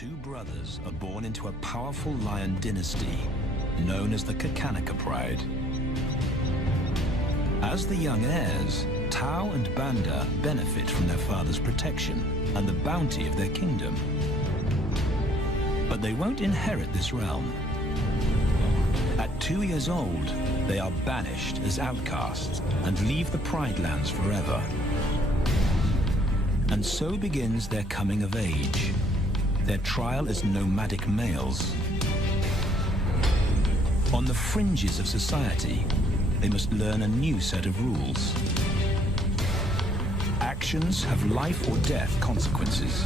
Two brothers are born into a powerful lion dynasty known as the Kakanaka Pride. As the young heirs, Chow and Banda benefit from their father's protection and the bounty of their kingdom. But they won't inherit this realm. At 2 years old, they are banished as outcasts and leave the Pride Lands forever. And so begins their coming of age, their trial as nomadic males. On the fringes of society, they must learn a new set of rules. Actions have life or death consequences.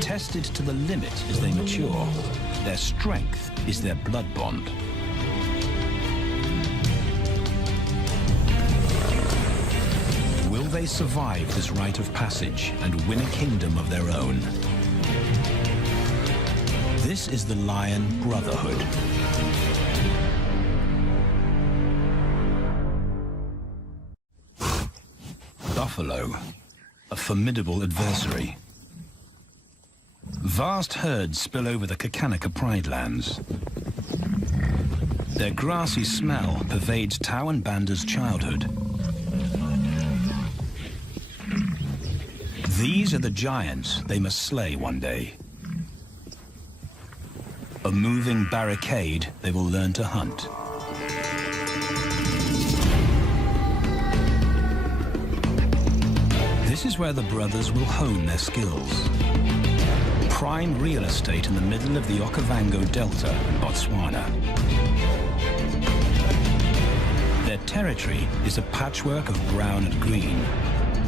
Tested to the limit as they mature, their strength is their blood bond. Will they survive this rite of passage and win a kingdom of their own? This is the Lion Brotherhood. Buffalo, a formidable adversary. Vast herds spill over the Kakanaka Pride Lands. Their grassy smell pervades Chow and Banda's childhood. These are the giants they must slay one day. A moving barricade they will learn to hunt. This is where the brothers will hone their skills. Prime real estate in the middle of the Okavango Delta in Botswana. Their territory is a patchwork of brown and green.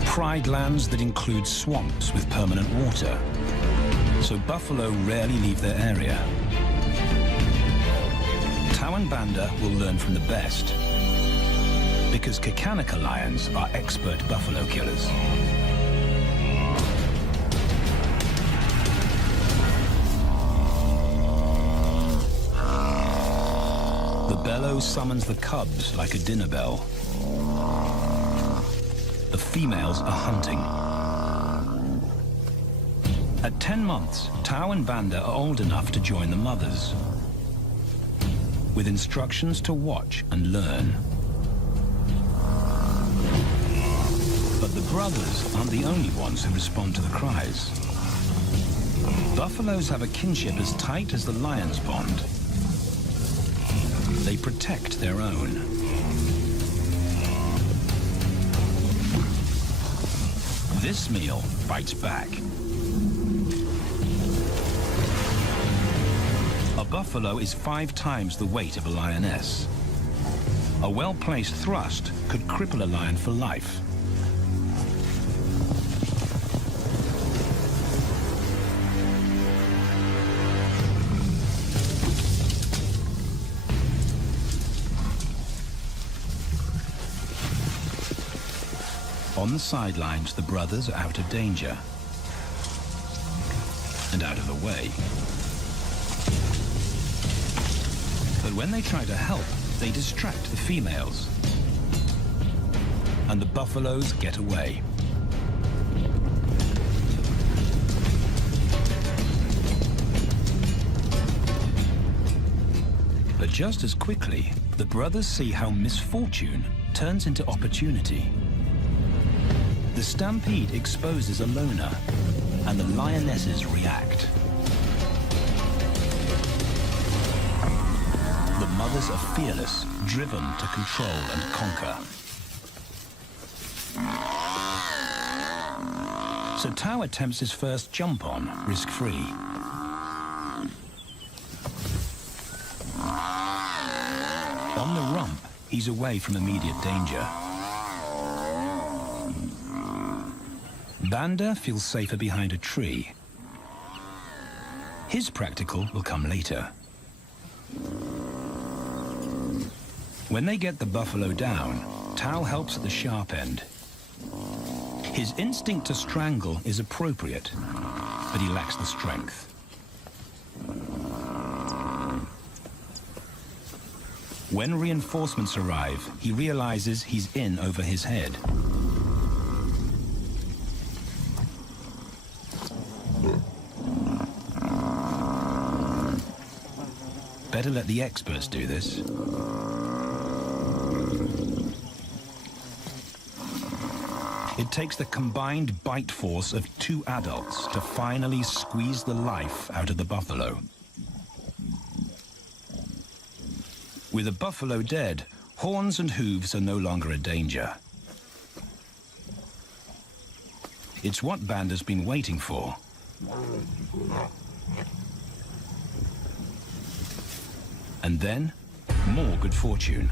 Pride lands that include swamps with permanent water. So buffalo rarely leave their area. Chow and Banda will learn from the best, because Kakanaka lions are expert buffalo killers. The bellow summons the cubs like a dinner bell. The females are hunting. At 10 months, Chow and Banda are old enough to join the mothers, with instructions to watch and learn. But the brothers aren't the only ones who respond to the cries. Buffaloes have a kinship as tight as the lion's bond. They protect their own. This meal fights back. A buffalo is 5 times the weight of a lioness. A well-placed thrust could cripple a lion for life. On the sidelines, the brothers are out of danger and out of the way. But when they try to help, they distract the females, and the buffaloes get away. But just as quickly, the brothers see how misfortune turns into opportunity. The stampede exposes a loner, and the lionesses react. The mothers are fearless, driven to control and conquer. So Chow attempts his first jump on, risk-free. On the rump, he's away from immediate danger. Banda feels safer behind a tree. His practical will come later. When they get the buffalo down, Chow helps at the sharp end. His instinct to strangle is appropriate, but he lacks the strength. When reinforcements arrive, he realizes he's in over his head. Better let the experts do this. It takes the combined bite force of 2 adults to finally squeeze the life out of the buffalo. With the buffalo dead, horns and hooves are no longer a danger. It's what Banda's been waiting for. And then, more good fortune.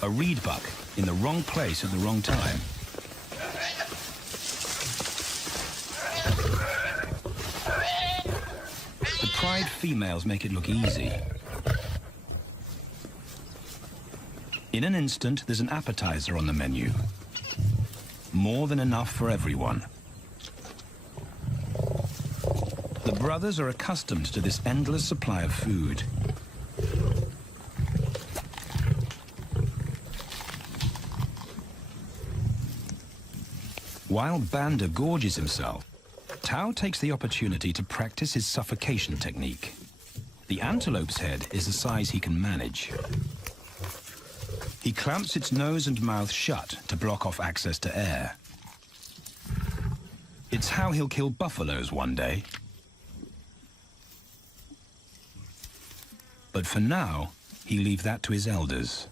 A reed buck in the wrong place at the wrong time. The pride females make it look easy. In an instant, there's an appetizer on the menu. More than enough for everyone. The brothers are accustomed to this endless supply of food. While Banda gorges himself, Chow takes the opportunity to practice his suffocation technique. The antelope's head is a size he can manage. He clamps its nose and mouth shut to block off access to air. It's how he'll kill buffaloes one day. But for now, he'll leave that to his elders.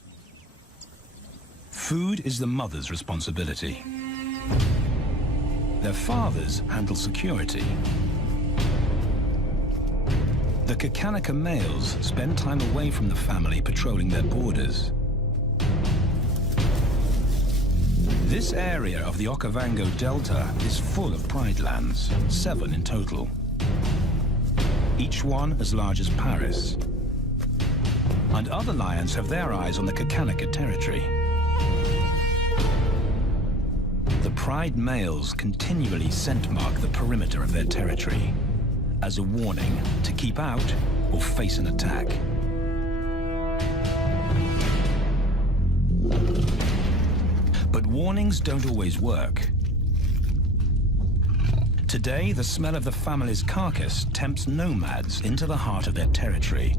Food is the mother's responsibility. Their fathers handle security. The Kakanika males spend time away from the family patrolling their borders. This area of the Okavango Delta is full of pride lands, 7 in total. Each one as large as Paris. And other lions have their eyes on the Kakanika territory. The pride males continually scent mark the perimeter of their territory as a warning to keep out or face an attack. But warnings don't always work. Today, the smell of the family's carcass tempts nomads into the heart of their territory.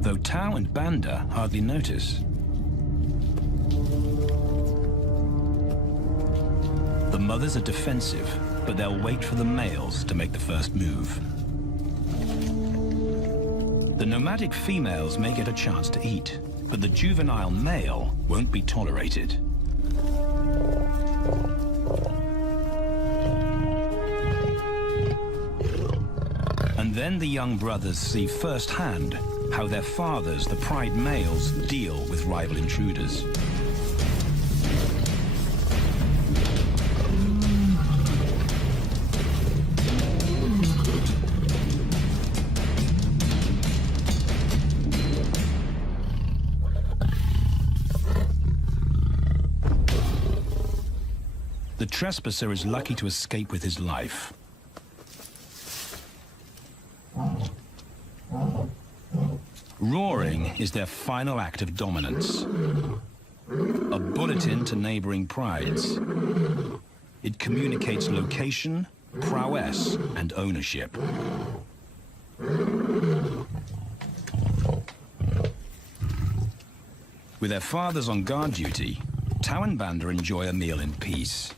Though Chow and Banda hardly notice. The mothers are defensive, but they'll wait for the males to make the first move. The nomadic females may get a chance to eat, but the juvenile male won't be tolerated. And then the young brothers see firsthand how their fathers, the pride males, deal with rival intruders. The trespasser is lucky to escape with his life. Roaring is their final act of dominance. A bulletin to neighboring prides. It communicates location, prowess, and ownership. With their fathers on guard duty, Chow and Banda enjoy a meal in peace.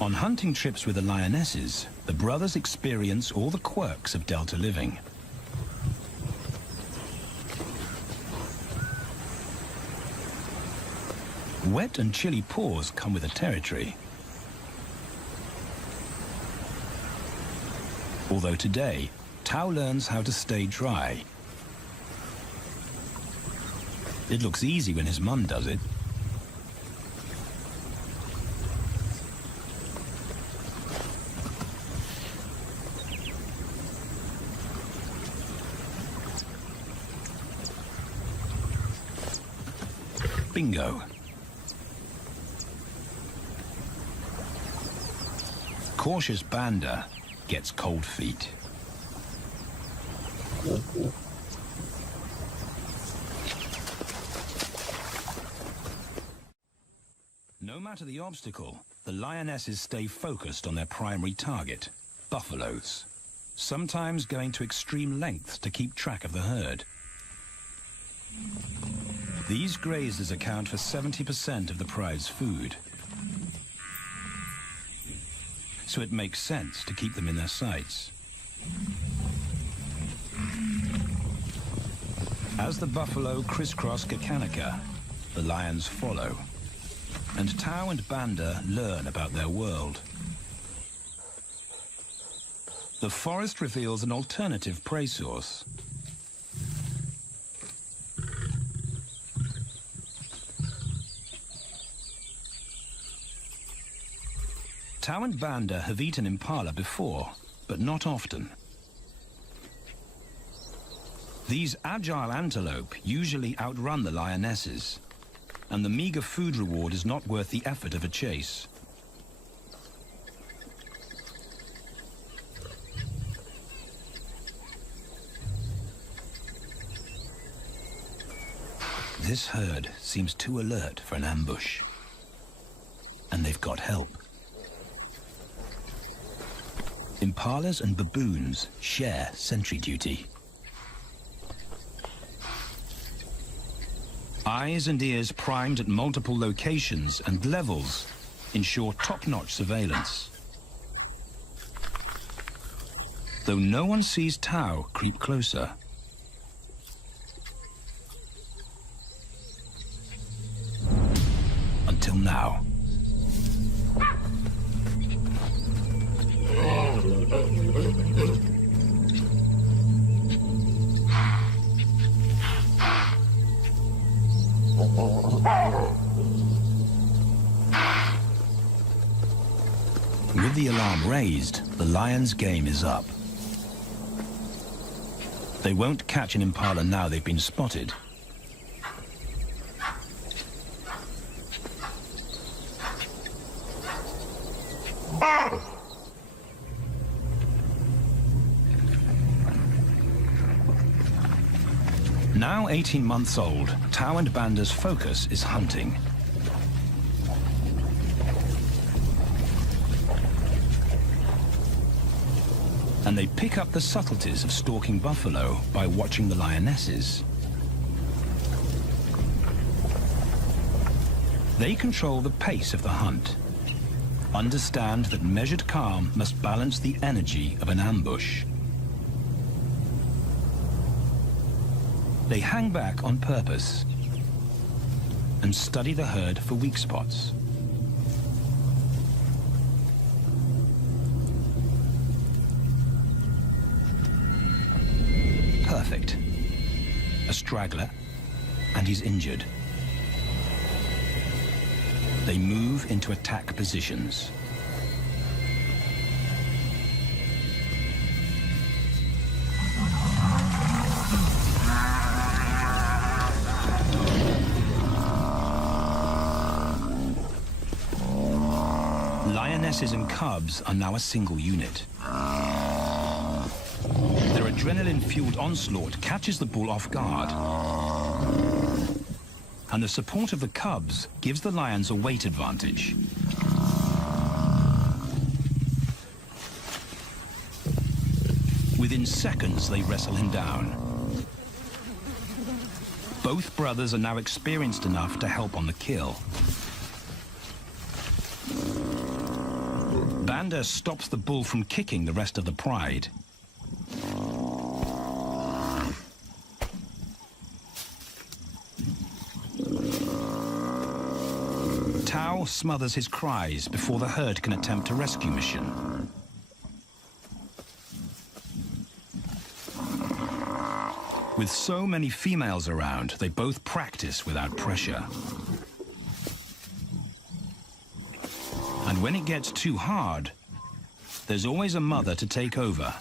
On hunting trips with the lionesses, the brothers experience all the quirks of Delta living. Wet and chilly paws come with the territory. Although today, Chow learns how to stay dry. It looks easy when his mum does it. Bingo. Cautious Banda gets cold feet. No matter the obstacle, the lionesses stay focused on their primary target, buffaloes, sometimes going to extreme lengths to keep track of the herd. These grazers account for 70% of the pride's food, so it makes sense to keep them in their sights. As the buffalo crisscross Kakanika, the lions follow, and Chow and Banda learn about their world. The forest reveals an alternative prey source. Chow and Banda have eaten impala before, but not often. These agile antelope usually outrun the lionesses, and the meager food reward is not worth the effort of a chase. This herd seems too alert for an ambush, and they've got help. Impalas and baboons share sentry duty. Eyes and ears primed at multiple locations and levels ensure top-notch surveillance. Though no one sees Chow creep closer. Until now. With the alarm raised, the lions' game is up. They won't catch an impala now they've been spotted. Now 18 months old, Chow and Banda's focus is hunting. And they pick up the subtleties of stalking buffalo by watching the lionesses. They control the pace of the hunt, understand that measured calm must balance the energy of an ambush. They hang back on purpose and study the herd for weak spots. Perfect. A straggler, and he's injured. They move into attack positions. Lionesses and cubs are now a single unit. Their adrenaline-fueled onslaught catches the bull off guard. And the support of the cubs gives the lions a weight advantage. Within seconds, they wrestle him down. Both brothers are now experienced enough to help on the kill. Banda stops the bull from kicking the rest of the pride. Chow smothers his cries before the herd can attempt a rescue mission. With so many females around, they both practice without pressure. And when it gets too hard, there's always a mother to take over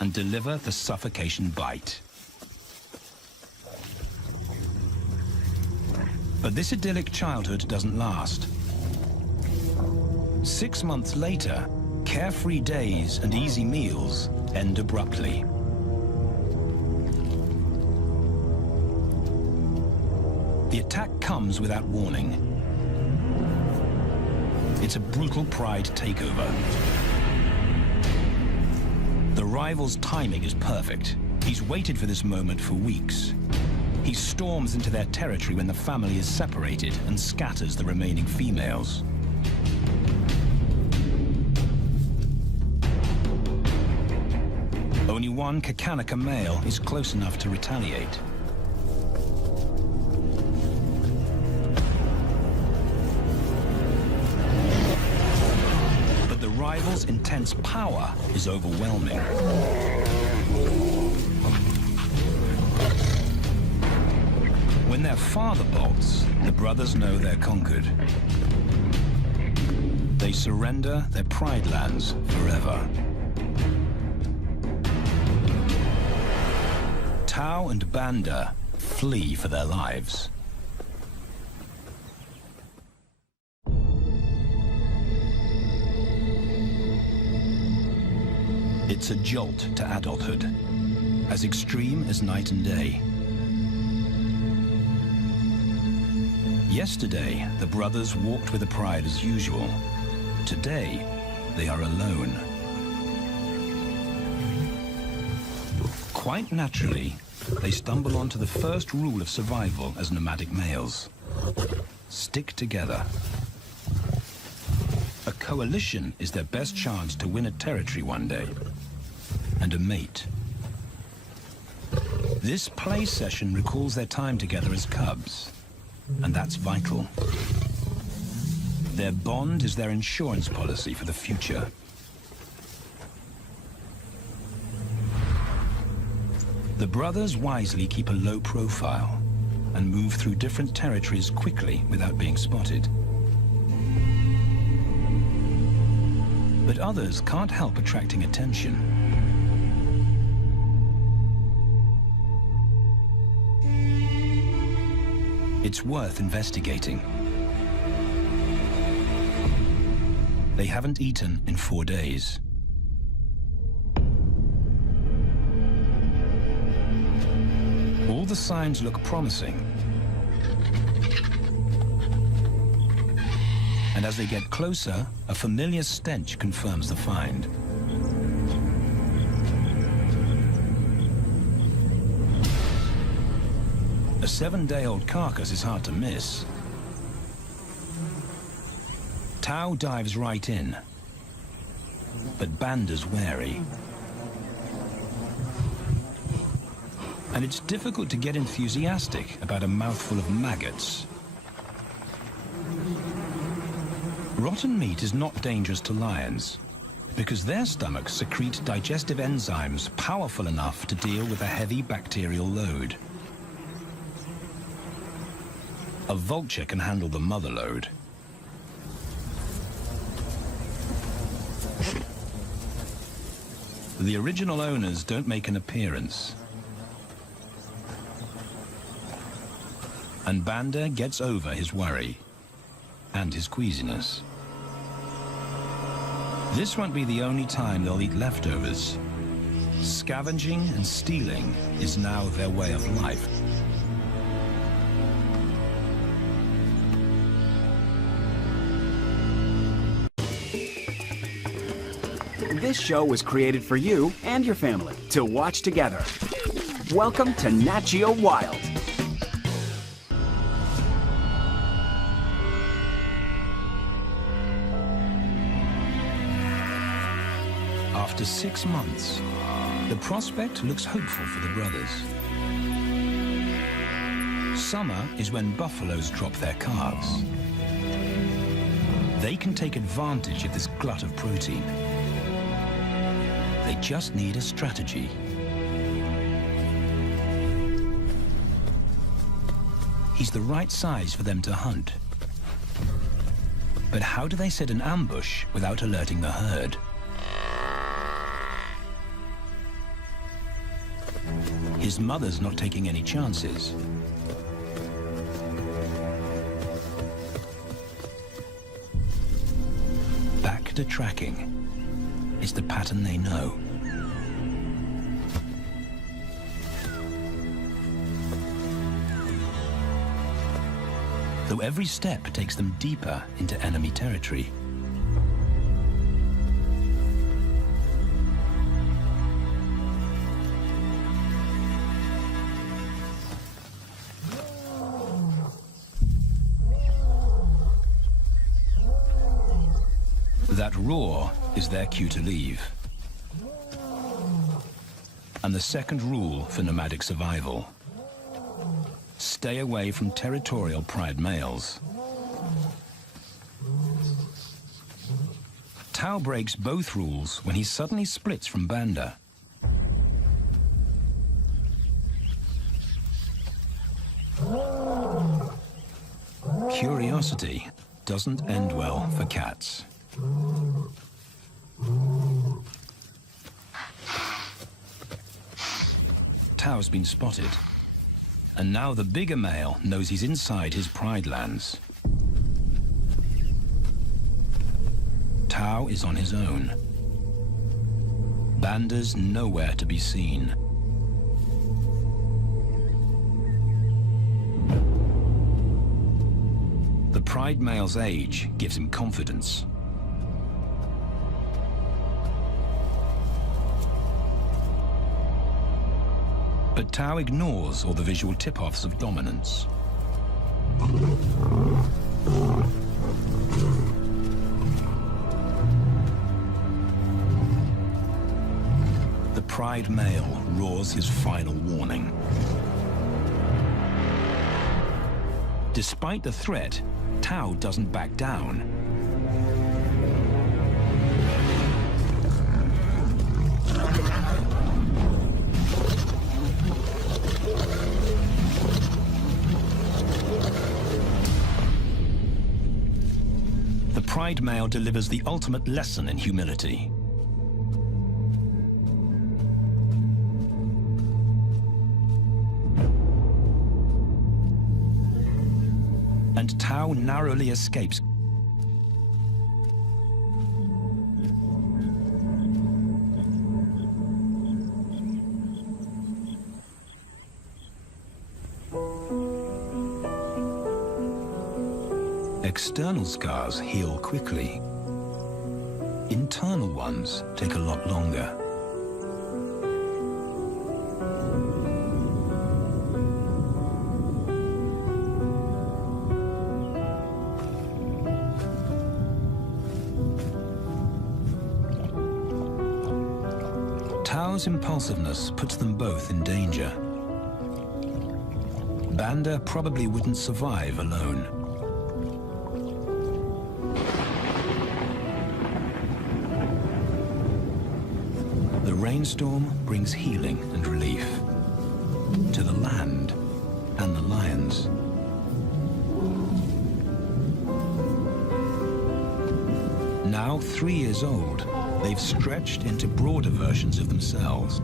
and deliver the suffocation bite. But this idyllic childhood doesn't last. 6 months later, carefree days and easy meals end abruptly. The attack comes without warning. It's a brutal pride takeover. The rival's timing is perfect. He's waited for this moment for weeks. He storms into their territory when the family is separated and scatters the remaining females. Only one Kakanaka male is close enough to retaliate. But the rival's intense power is overwhelming. When their father bolts, the brothers know they're conquered. They surrender their pride lands forever. Chow and Banda flee for their lives. It's a jolt to adulthood, as extreme as night and day. Yesterday, the brothers walked with a pride as usual. Today, they are alone. Quite naturally, they stumble onto the first rule of survival as nomadic males. Stick together. A coalition is their best chance to win a territory one day, and a mate. This play session recalls their time together as cubs, and that's vital. Their bond is their insurance policy for the future. The brothers wisely keep a low profile and move through different territories quickly without being spotted. But others can't help attracting attention. It's worth investigating. They haven't eaten in 4 days. All the signs look promising. And as they get closer, a familiar stench confirms the find. A 7-day-old carcass is hard to miss. Chow dives right in, but Banda's wary. And it's difficult to get enthusiastic about a mouthful of maggots. Rotten meat is not dangerous to lions, because their stomachs secrete digestive enzymes powerful enough to deal with a heavy bacterial load. A vulture can handle the mother load. The original owners don't make an appearance. And Banda gets over his worry and his queasiness. This won't be the only time they'll eat leftovers. Scavenging and stealing is now their way of life. This show was created for you and your family to watch together. Welcome to Nat Geo Wild. After 6 months, the prospect looks hopeful for the brothers. Summer is when buffaloes drop their calves. They can take advantage of this glut of protein. They just need a strategy. He's the right size for them to hunt. But how do they set an ambush without alerting the herd? His mother's not taking any chances. after tracking. It's the pattern they know. Though every step takes them deeper into enemy territory. That roar is their cue to leave. And the second rule for nomadic survival: stay away from territorial pride males. Chow breaks both rules when he suddenly splits from Banda. Curiosity doesn't end well for cats. Chow's been spotted, and now the bigger male knows he's inside his pride lands. Chow is on his own. Banda's nowhere to be seen. The pride male's age gives him confidence. But Chow ignores all the visual tip-offs of dominance. The pride male roars his final warning. Despite the threat, Chow doesn't back down. The pride male delivers the ultimate lesson in humility. And Chow narrowly escapes. External scars heal quickly. Internal ones take a lot longer. Chow's impulsiveness puts them both in danger. Banda probably wouldn't survive alone. The rainstorm brings healing and relief to the land and the lions. Now 3 years old, they've stretched into broader versions of themselves,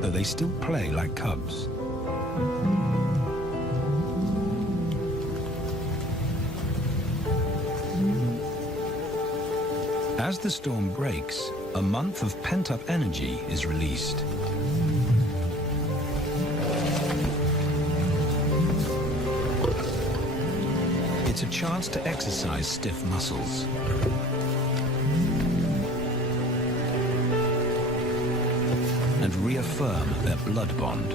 though they still play like cubs. As the storm breaks, a month of pent-up energy is released. It's a chance to exercise stiff muscles. And reaffirm their blood bond.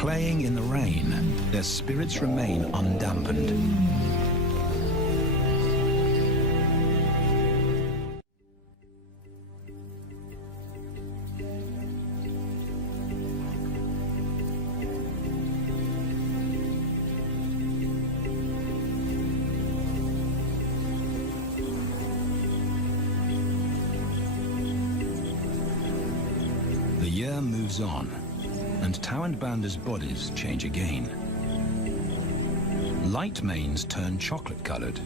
Playing in the rain, their spirits remain undampened. The year moves on, and Chow and Banda's bodies change again. Light manes turn chocolate-colored.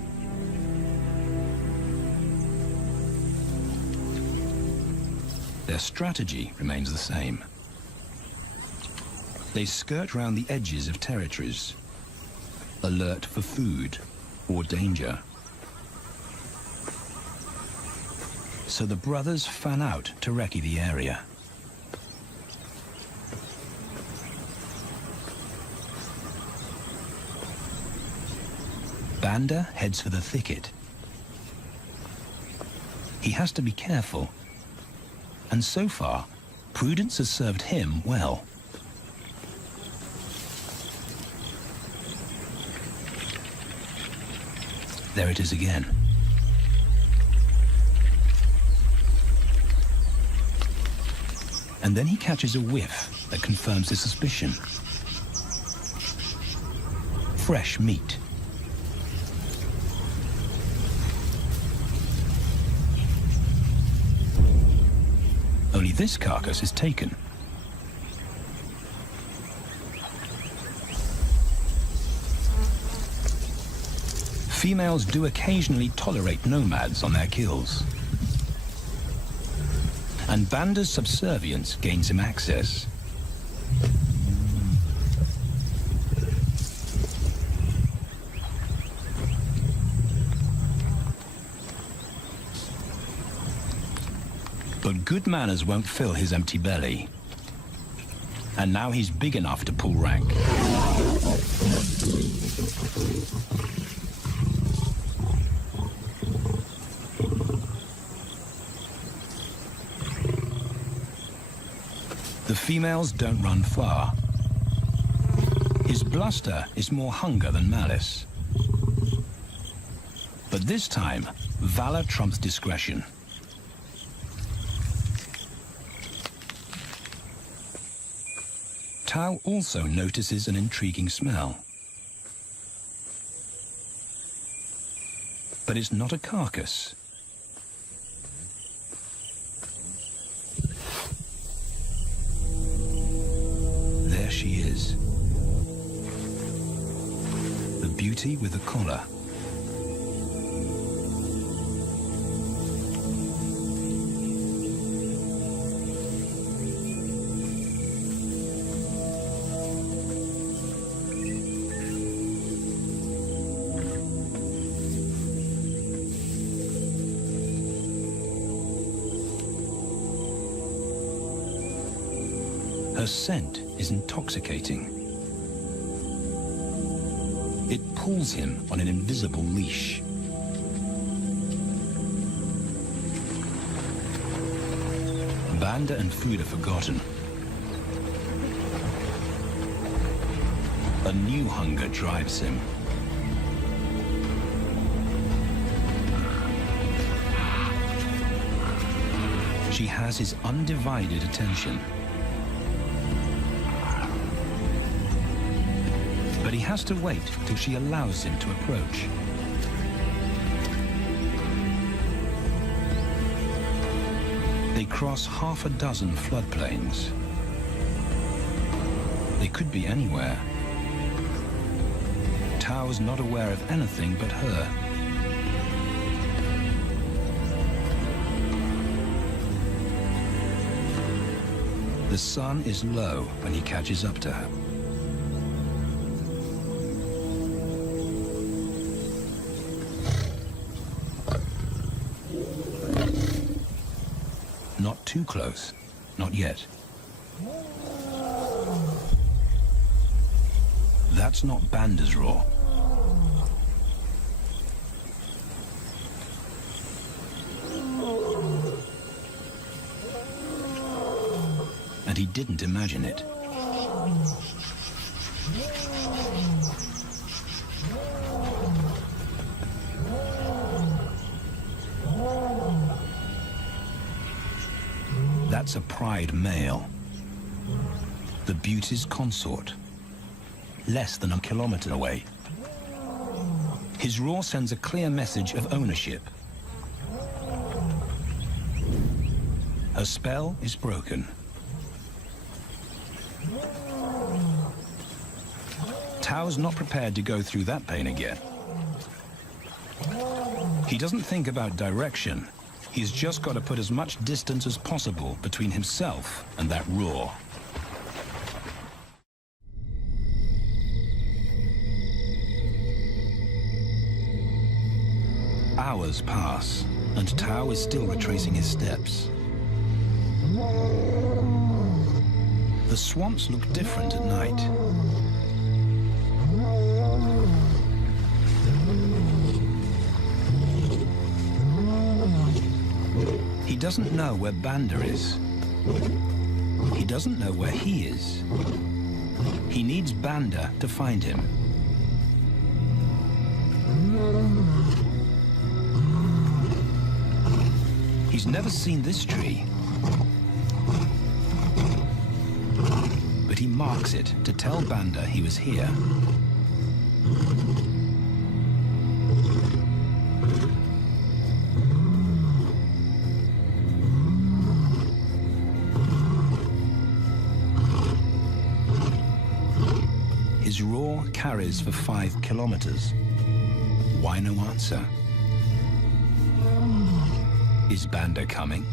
Their strategy remains the same. They skirt round the edges of territories, alert for food or danger. So the brothers fan out to recce the area. Banda heads for the thicket. He has to be careful, and so far, prudence has served him well. There it is again. And then he catches a whiff that confirms his suspicion. Fresh meat. Only this carcass is taken. Females do occasionally tolerate nomads on their kills. And Banda's subservience gains him access. But good manners won't fill his empty belly. And now he's big enough to pull rank. The females don't run far. His bluster is more hunger than malice. But this time, valor trumps discretion. Chow also notices an intriguing smell. But it's not a carcass. There she is. The beauty with the collar. Her scent is intoxicating. It pulls him on an invisible leash. Banda and food are forgotten. A new hunger drives him. She has his undivided attention. But he has to wait till she allows him to approach. They cross half a dozen floodplains. They could be anywhere. Chow's not aware of anything but her. The sun is low when he catches up to her. Not too close, not yet. That's not Banda's roar. And he didn't imagine it. That's a pride male. The beauty's consort. Less than a kilometer away. His roar sends a clear message of ownership. Her spell is broken. Chow's not prepared to go through that pain again. He doesn't think about direction. He's just got to put as much distance as possible between himself and that roar. Hours pass, and Chow is still retracing his steps. The swamps look different at night. He doesn't know where Banda is. He doesn't know where he is. He needs Banda to find him. He's never seen this tree, but he marks it to tell Banda he was here. His roar carries for 5 kilometers. Why no answer? Is Banda coming?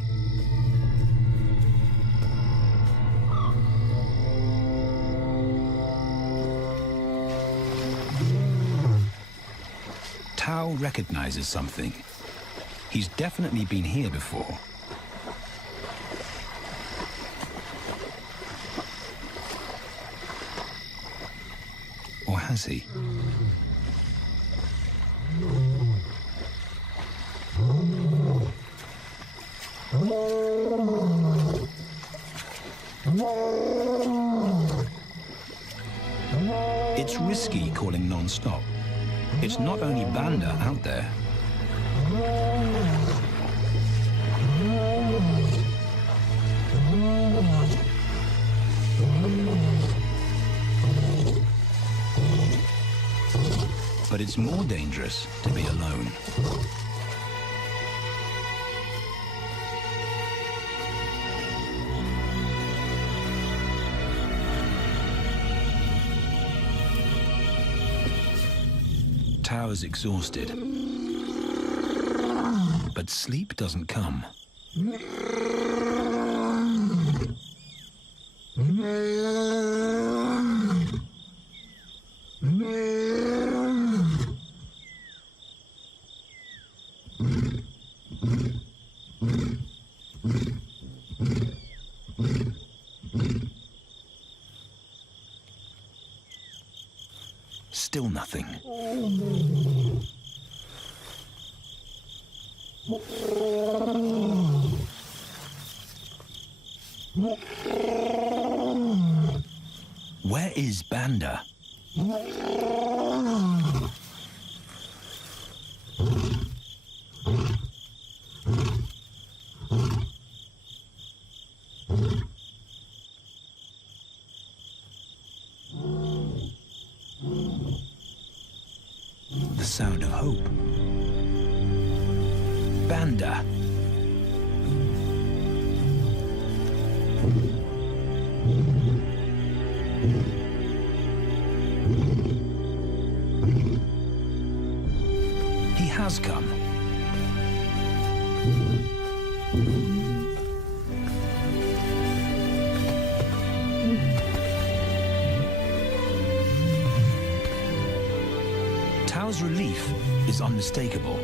Chow recognizes something. He's definitely been here before. Or has he? It's risky calling non-stop. It's not only Banda out there. But it's more dangerous to be alone. Chow is exhausted, but sleep doesn't come. Still nothing. Where is Banda? The sound of hope. Banda. He has come. Chow's relief is unmistakable.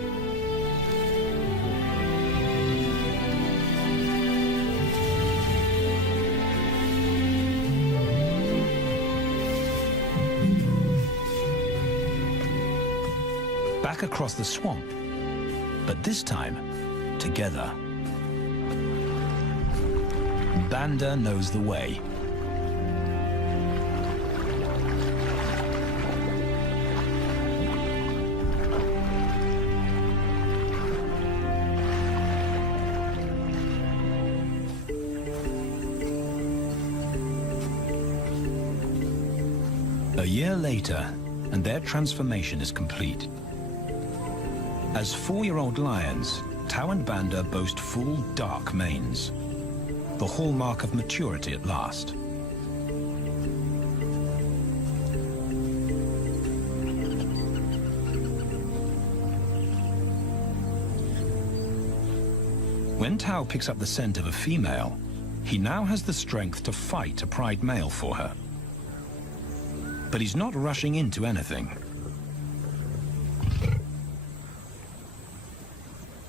Back across the swamp, but this time, together. Banda knows the way. A year later, and their transformation is complete. As 4-year-old lions, Chow and Banda boast full, dark manes, the hallmark of maturity at last. When Chow picks up the scent of a female, he now has the strength to fight a pride male for her. But he's not rushing into anything.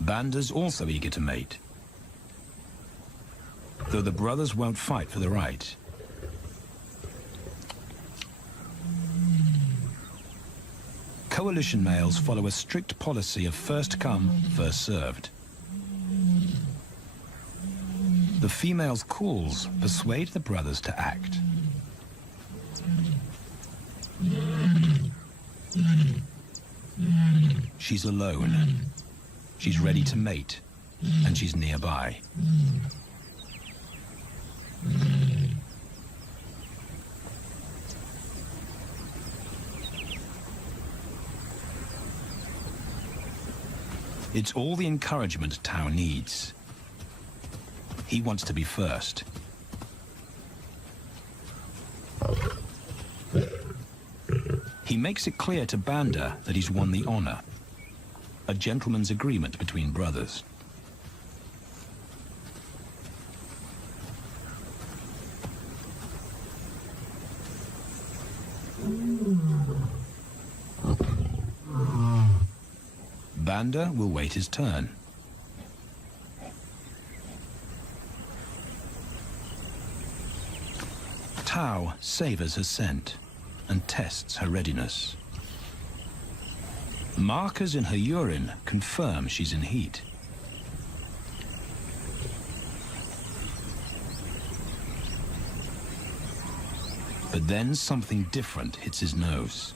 Banda's also eager to mate, though the brothers won't fight for the right. Coalition males follow a strict policy of first come, first served. The female's calls persuade the brothers to act. She's alone. She's ready to mate, and she's nearby. It's all the encouragement Chow needs. He wants to be first. He makes it clear to Banda that he's won the honor, a gentleman's agreement between brothers. Banda will wait his turn. Chow savors her scent and tests her readiness. Markers in her urine confirm she's in heat. But then something different hits his nose.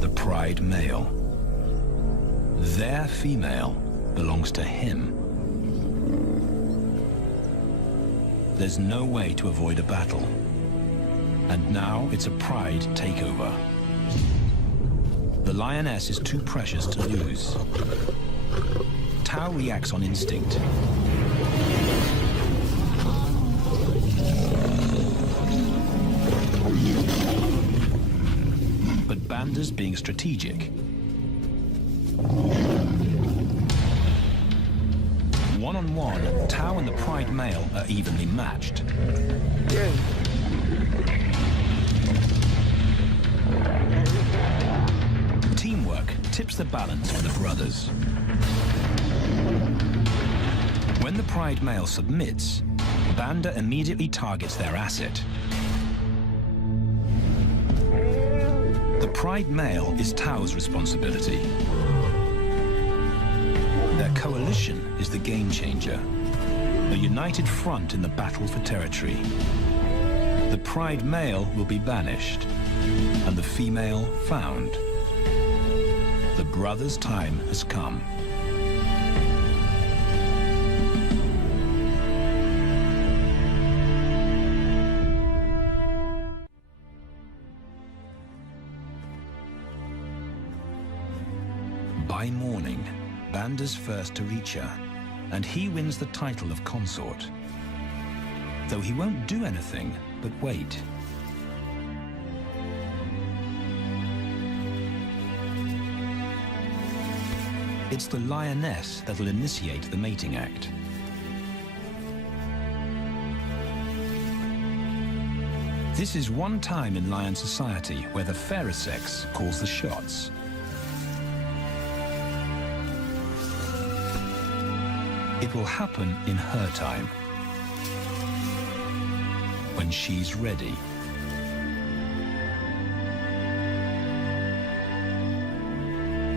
The pride male. Their female belongs to him. There's no way to avoid a battle. And now it's a pride takeover. The lioness is too precious to lose. Chow reacts on instinct. But Banda's being strategic. One-on-one, Chow and the pride male are evenly matched. Teamwork tips the balance for the brothers. When the pride male submits, Banda immediately targets their asset. The pride male is Chow's responsibility. Their coalition is the game changer, a united front in the battle for territory. The pride male will be banished, and the female found. The brothers' time has come. By morning, Banda's first to reach her, and he wins the title of consort. Though he won't do anything but wait. It's the lioness that will initiate the mating act. This is one time in lion society where the fairer sex calls the shots. It will happen in her time, when she's ready.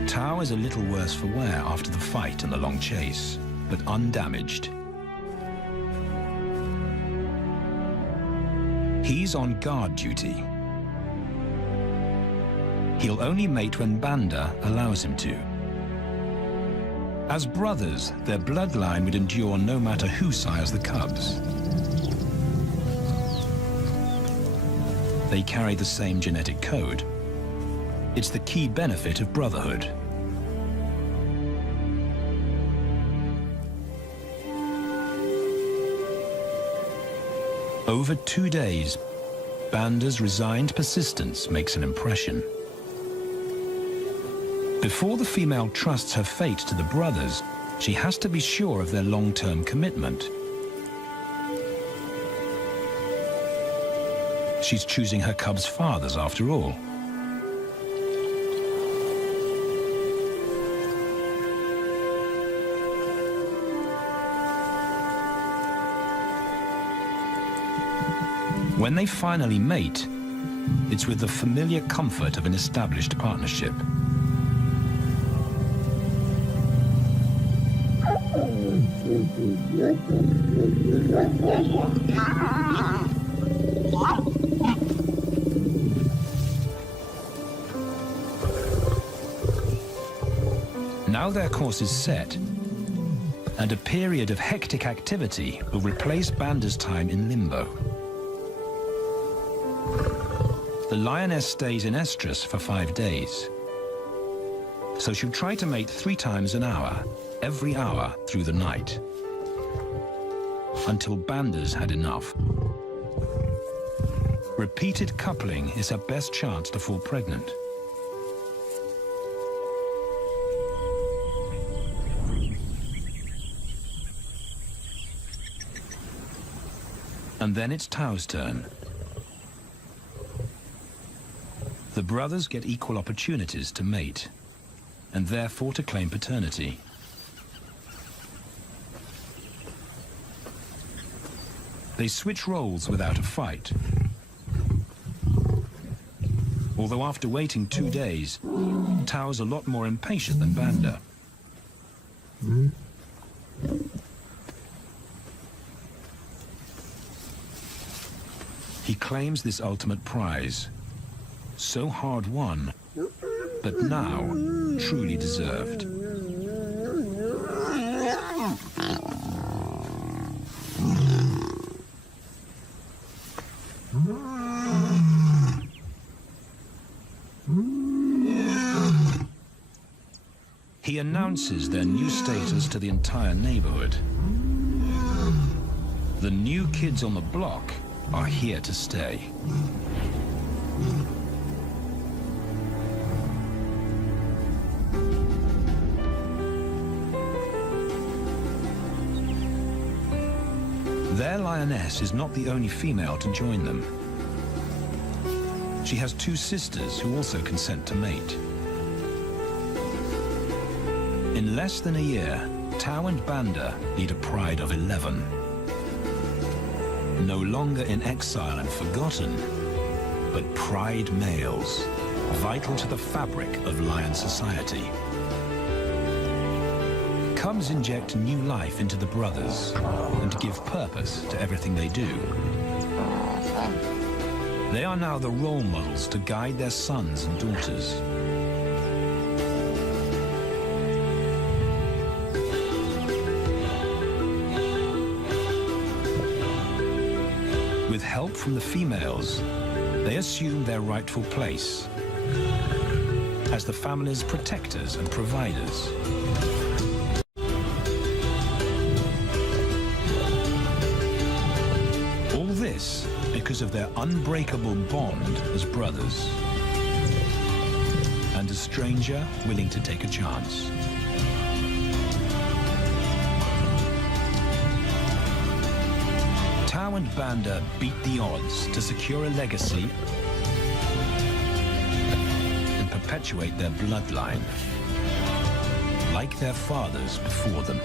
Chow is a little worse for wear after the fight and the long chase, but undamaged. He's on guard duty. He'll only mate when Banda allows him to. As brothers, their bloodline would endure no matter who sires the cubs. They carry the same genetic code. It's the key benefit of brotherhood. Over 2 days, Banda's resigned persistence makes an impression. Before the female trusts her fate to the brothers, she has to be sure of their long-term commitment. She's choosing her cubs' fathers after all. When they finally mate, it's with the familiar comfort of an established partnership. Now their course is set, and a period of hectic activity will replace Banda's time in limbo. The lioness stays in estrus for 5 days, so she'll try to mate 3 times an hour, every hour through the night, until Banda's had enough. Repeated coupling is her best chance to fall pregnant. And then it's Chow's turn. The brothers get equal opportunities to mate, and therefore to claim paternity. They switch roles without a fight. Although after waiting 2 days, Chow's a lot more impatient than Banda. He claims this ultimate prize, so hard won, but now truly deserved. He announces their new status to the entire neighborhood. The new kids on the block are here to stay. Their lioness is not the only female to join them. She has 2 sisters who also consent to mate. In less than a year, Chow and Banda lead a pride of 11. No longer in exile and forgotten, but pride males, vital to the fabric of lion society. Cubs inject new life into the brothers and give purpose to everything they do. They are now the role models to guide their sons and daughters. With help from the females, they assume their rightful place as the family's protectors and providers. All this because of their unbreakable bond as brothers, and a stranger willing to take a chance. Chow and Banda beat the odds to secure a legacy and perpetuate their bloodline, like their fathers before them.